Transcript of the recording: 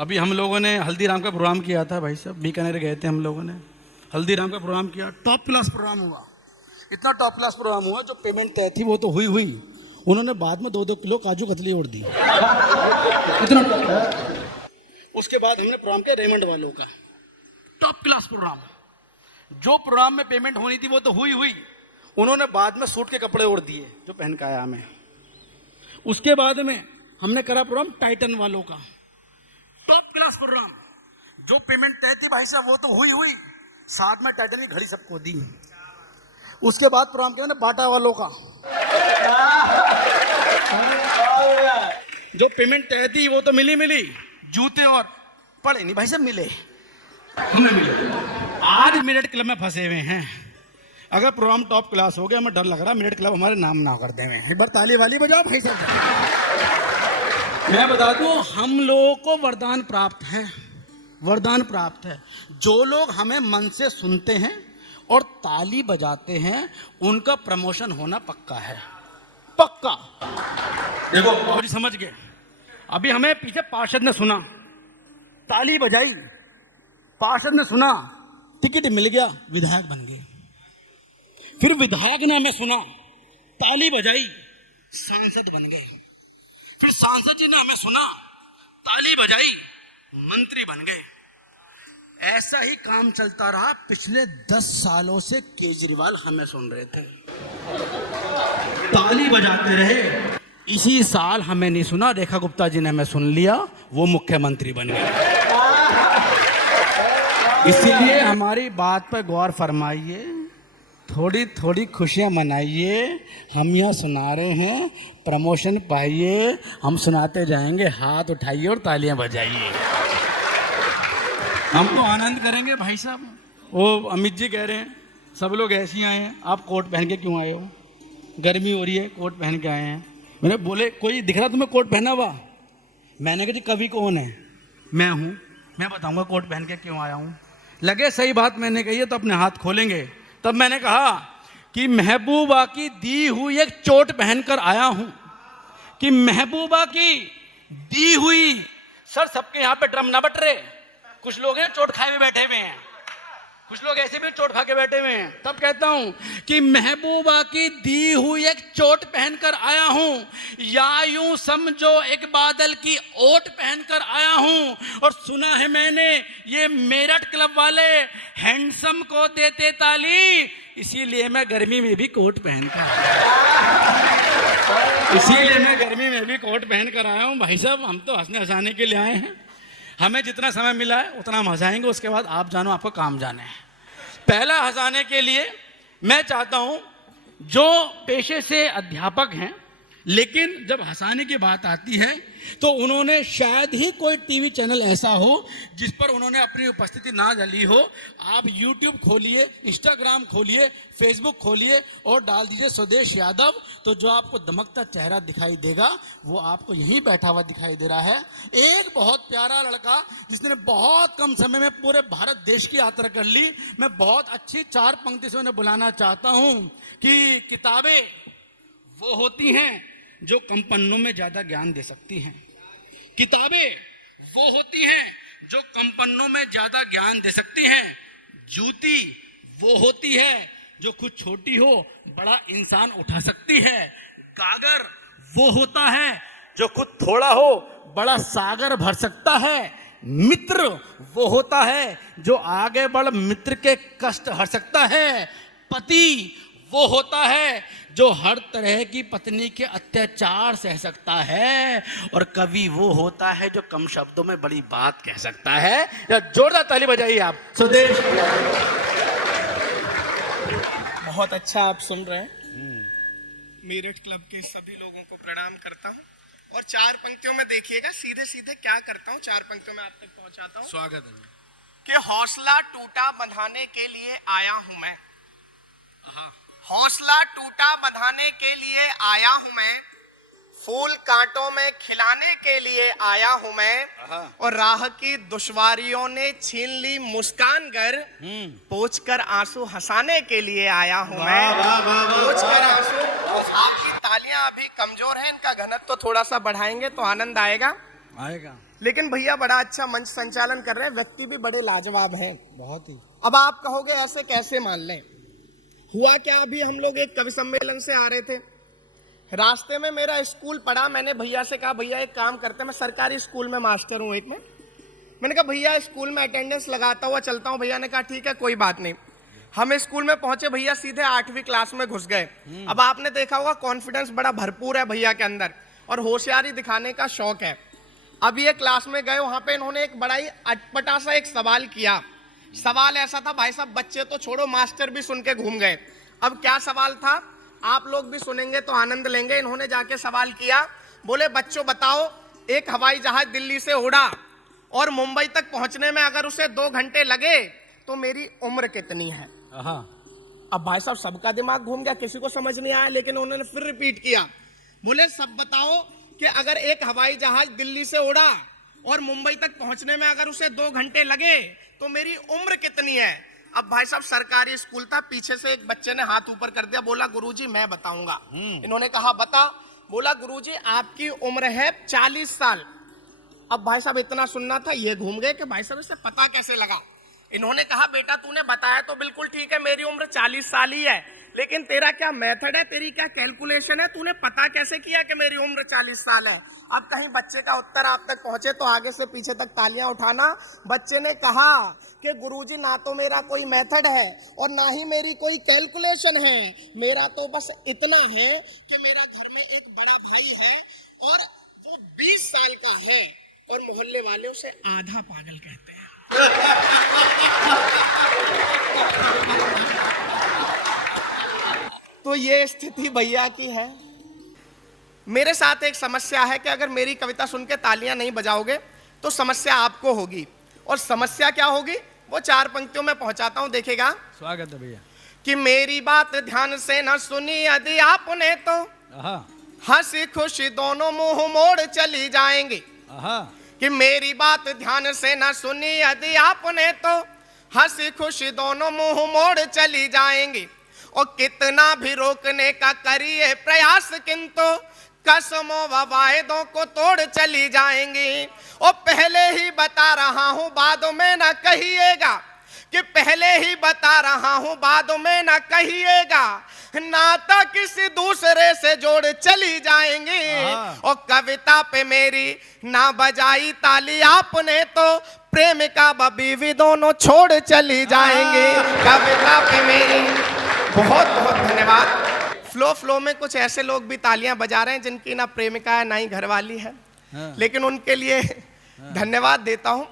अभी हम लोगों ने हल्दीराम का प्रोग्राम किया था भाई साहब, बीकानेर गए थे हम लोगों ने, हल्दीराम का प्रोग्राम किया, टॉप क्लास प्रोग्राम हुआ, इतना टॉप क्लास प्रोग्राम हुआ, जो पेमेंट तय थी वो तो हुई हुई, उन्होंने बाद में 2-2 किलो काजू कतली उड़ दी, इतना। उसके बाद हमने प्रोग्राम किया रेमंड वालों का, टॉप क्लास प्रोग्राम, जो प्रोग्राम में पेमेंट होनी थी वो तो हुई हुई, उन्होंने बाद में सूट के कपड़े उड़ दिए जो पहन के आया हमें। उसके बाद में हमने करा प्रोग्राम टाइटन वालों का, टॉप क्लास प्रोग्राम, जो पेमेंट तय थी भाई साहब वो तो हुई हुई, साथ में टाइटन की घड़ी सबको दी। उसके बाद प्रोग्राम किया मैंने बाटा वालों का, जो पेमेंट तय थी वो तो मिली, जूते और पड़े नहीं भाई साहब, मिले हमें मिले। आज मिनट क्लब में फंसे हुए हैं, अगर प्रोग्राम टॉप क्लास हो गया हमें डर लग रहा है मिनट क्लब हमारे नाम ना कर देंगे। एक बार ताली वाली बजाओ भाई साहब। मैं बता दूं हम लोगों को वरदान प्राप्त है, वरदान प्राप्त है। जो लोग हमें मन से सुनते हैं और ताली बजाते हैं उनका प्रमोशन होना पक्का है, पक्का। देखो और समझ गए, अभी हमें पीछे पार्षद ने सुना, ताली बजाई, पार्षद ने सुना, टिकट मिल गया, विधायक बन गए। फिर विधायक ने हमें सुना, ताली बजाई, सांसद बन गए। फिर सांसद जी ने हमें सुना, ताली बजाई, मंत्री बन गए। ऐसा ही काम चलता रहा पिछले 10 सालों से। केजरीवाल हमें सुन रहे थे, ताली बजाते रहे। इसी साल हमें नहीं सुना, रेखा गुप्ता जी ने हमें सुन लिया, वो मुख्यमंत्री बन गए। इसीलिए हमारी बात पर गौर फरमाइए, थोड़ी थोड़ी खुशियां मनाइए। हम यहाँ सुना रहे हैं, प्रमोशन पाइए, हम सुनाते जाएंगे, हाथ उठाइए और तालियां बजाइए। हम तो आनंद करेंगे भाई साहब। वो अमित जी कह रहे हैं सब लोग ऐसे ही आए हैं, आप कोट पहन के क्यों आए हो? गर्मी हो रही है, कोट पहन के आए हैं। मैंने बोले कोई दिख रहा तुम्हें कोट पहना हुआ? मैंने कहा जी कवि कौन है? मैं हूँ, मैं बताऊंगा कोट पहन के क्यों आया हूँ। लगे सही बात मैंने कही है तो अपने हाथ खोलेंगे। तब मैंने कहा कि महबूबा की दी हुई एक चोट पहनकर आया हूं, कि महबूबा की दी हुई। सर सबके यहाँ पे ड्रम ना बट रहे, कुछ लोग हैं चोट खाए हुए बैठे हुए हैं, कुछ लोग ऐसे भी चोट खा के बैठे हुए हैं। तब कहता हूं कि महबूबा की दी हुई एक चोट पहनकर आया हूं, या यूं समझो एक बादल की ओट पहनकर आया हूं। और सुना है मैंने ये मेरठ क्लब वाले हैंडसम को देते ताली, इसीलिए मैं गर्मी में भी कोट पहनकर इसीलिए मैं गर्मी में भी कोट पहनकर आया हूं। भाई साहब हम तो हंसने हंसाने के लिए आए हैं, हमें जितना समय मिला है उतना हम हंसाएंगे, उसके बाद आप जानो आपको काम जाने है। पहला हंसाने के लिए मैं चाहता हूं जो पेशे से अध्यापक हैं, लेकिन जब हंसाने की बात आती है तो उन्होंने शायद ही कोई टीवी चैनल ऐसा हो जिस पर उन्होंने अपनी उपस्थिति ना डाली हो। आप YouTube खोलिए, Instagram खोलिए, Facebook खोलिए और डाल दीजिए स्वदेश यादव, तो जो आपको दमकता चेहरा दिखाई देगा वो आपको यहीं बैठा हुआ दिखाई दे रहा है। एक बहुत प्यारा लड़का जिसने बहुत कम समय में पूरे भारत देश की यात्रा कर ली। मैं बहुत अच्छी 4 पंक्ति से उन्हें बुलाना चाहता हूं कि किताबें वो होती हैं जो कम पन्नों में ज्यादा ज्ञान दे सकती हैं, किताबें वो होती हैं जो कम पन्नों में ज्यादा ज्ञान दे सकती हैं, जूती वो होती है जो खुद छोटी हो बड़ा इंसान उठा सकती है, गागर वो होता है जो खुद थोड़ा हो बड़ा सागर भर सकता है, मित्र वो होता है जो आगे बढ़ मित्र के कष्ट हर सकता है, पति वो होता है जो हर तरह की पत्नी के अत्याचार सह सकता है, और कवि वो होता है जो कम शब्दों में बड़ी बात कह सकता है। या जोरदार ताली बजाइए आप स्वदेश। बहुत अच्छा आप सुन रहे हैं। मेरठ क्लब के सभी लोगों को प्रणाम करता हूं, और 4 पंक्तियों में देखिएगा सीधे सीधे क्या करता हूं, 4 पंक्तियों में आप तक पहुंचाता हूं। स्वागत है कि हौसला टूटा बंधाने के लिए आया हूं मैं, हौसला टूटा बंधाने के लिए आया हूं मैं, फूल कांटों में खिलाने के लिए आया हूं मैं, और राह की दुश्वारियों ने छीन ली मुस्कान गर, पोंछ कर आंसू हंसाने के लिए आया हूं मैं, पोंछ कर आंसू। आपकी तालियां अभी कमजोर हैं, इनका घनत्व तो थोड़ा सा बढ़ाएंगे तो आनंद आएगा। लेकिन भैया बड़ा अच्छा मंच संचालन कर रहे हैं, व्यक्ति भी बड़े लाजवाब हैं। बहुत ही। अब आप कहोगे ऐसे कैसे मान लें? हुआ क्या, अभी हम लोग एक कवि सम्मेलन से आ रहे थे, रास्ते में मेरा स्कूल पड़ा। मैंने भैया से कहा भैया एक काम करते हैं, मैं सरकारी स्कूल में मास्टर हूँ एक में, मैंने कहा भैया स्कूल में अटेंडेंस लगाता हुआ चलता हूँ। भैया ने कहा ठीक है कोई बात नहीं। हम स्कूल में पहुंचे, भैया सीधे 8वीं क्लास में घुस गए। अब आपने देखा होगा कॉन्फिडेंस बड़ा भरपूर है भैया के अंदर और होशियारी दिखाने का शौक है। अब ये क्लास में गए, वहां पे इन्होंने एक बड़ा ही अटपटा सा एक सवाल किया। सवाल ऐसा था भाई साहब, बच्चे तो छोड़ो मास्टर भी सुन के घूम गए। अब क्या सवाल था आप लोग भी सुनेंगे तो आनंद लेंगे। इन्होंने जाके सवाल किया, बोले बच्चों बताओ एक हवाई जहाज दिल्ली से उड़ा और मुंबई तक पहुंचने में अगर उसे 2 घंटे लगे तो मेरी उम्र कितनी है? अब भाई साहब सबका दिमाग घूम गया, किसी को समझ नहीं आया, लेकिन उन्होंने फिर रिपीट किया, बोले सब बताओ कि अगर एक हवाई जहाज दिल्ली से उड़ा और मुंबई तक पहुंचने में अगर उसे 2 घंटे लगे तो मेरी उम्र कितनी है? अब भाई साहब सरकारी स्कूल था, पीछे से एक बच्चे ने हाथ ऊपर कर दिया, बोला गुरुजी मैं बताऊंगा। इन्होंने कहा बता। बोला गुरुजी आपकी उम्र है 40 साल। अब भाई साहब इतना सुनना था, ये घूम गए कि भाई साहब इसे पता कैसे लगा। इन्होंने कहा बेटा तूने बताया तो बिल्कुल ठीक है, मेरी उम्र 40 साल ही है, लेकिन तेरा क्या मेथड है, तेरी क्या कैलकुलेशन है, तूने पता कैसे किया कि मेरी उम्र 40 साल है? अब कहीं बच्चे का उत्तर आप तक पहुंचे तो आगे से पीछे तक तालियां उठाना। बच्चे ने कहा कि गुरुजी ना तो मेरा कोई मेथड है और ना ही मेरी कोई कैलकुलेशन है, मेरा तो बस इतना है कि मेरा घर में एक बड़ा भाई है और वो 20 साल का है और मोहल्ले वाले उसे आधा पागल कहते हैं। तो ये स्थिति भैया की है। मेरे साथ एक समस्या है कि अगर मेरी कविता सुन के तालियां नहीं बजाओगे तो समस्या आपको होगी, और समस्या क्या होगी वो 4 पंक्तियों में पहुंचाता हूं, देखिएगा। स्वागत है भैया। कि मेरी बात ध्यान से न सुनी यदि आपने तो हंसी खुशी दोनों मुंह मोड़ चली जाएंगे। कि मेरी बात ध्यान से न सुनी यदि आपने तो हंसी खुशी दोनों मुंह मोड़ चली जाएंगी। और कितना भी रोकने का करिए प्रयास किंतु कसमों व वायदों को तोड़ चली जाएंगी। और पहले ही बता रहा हूं बाद में ना कहिएगा, कि पहले ही बता रहा हूं बाद में ना कहिएगा, नाता किसी दूसरे से जोड़ चली जाएंगी। और कविता पे मेरी ना बजाई ताली आपने तो प्रेमिका व बीवी दोनों छोड़ चली जाएंगी। कविता पे मेरी बहुत बहुत धन्यवाद। फ्लो में कुछ ऐसे लोग भी तालियां बजा रहे हैं जिनकी ना प्रेमिका है ना ही घरवाली है, लेकिन उनके लिए धन्यवाद देता हूं।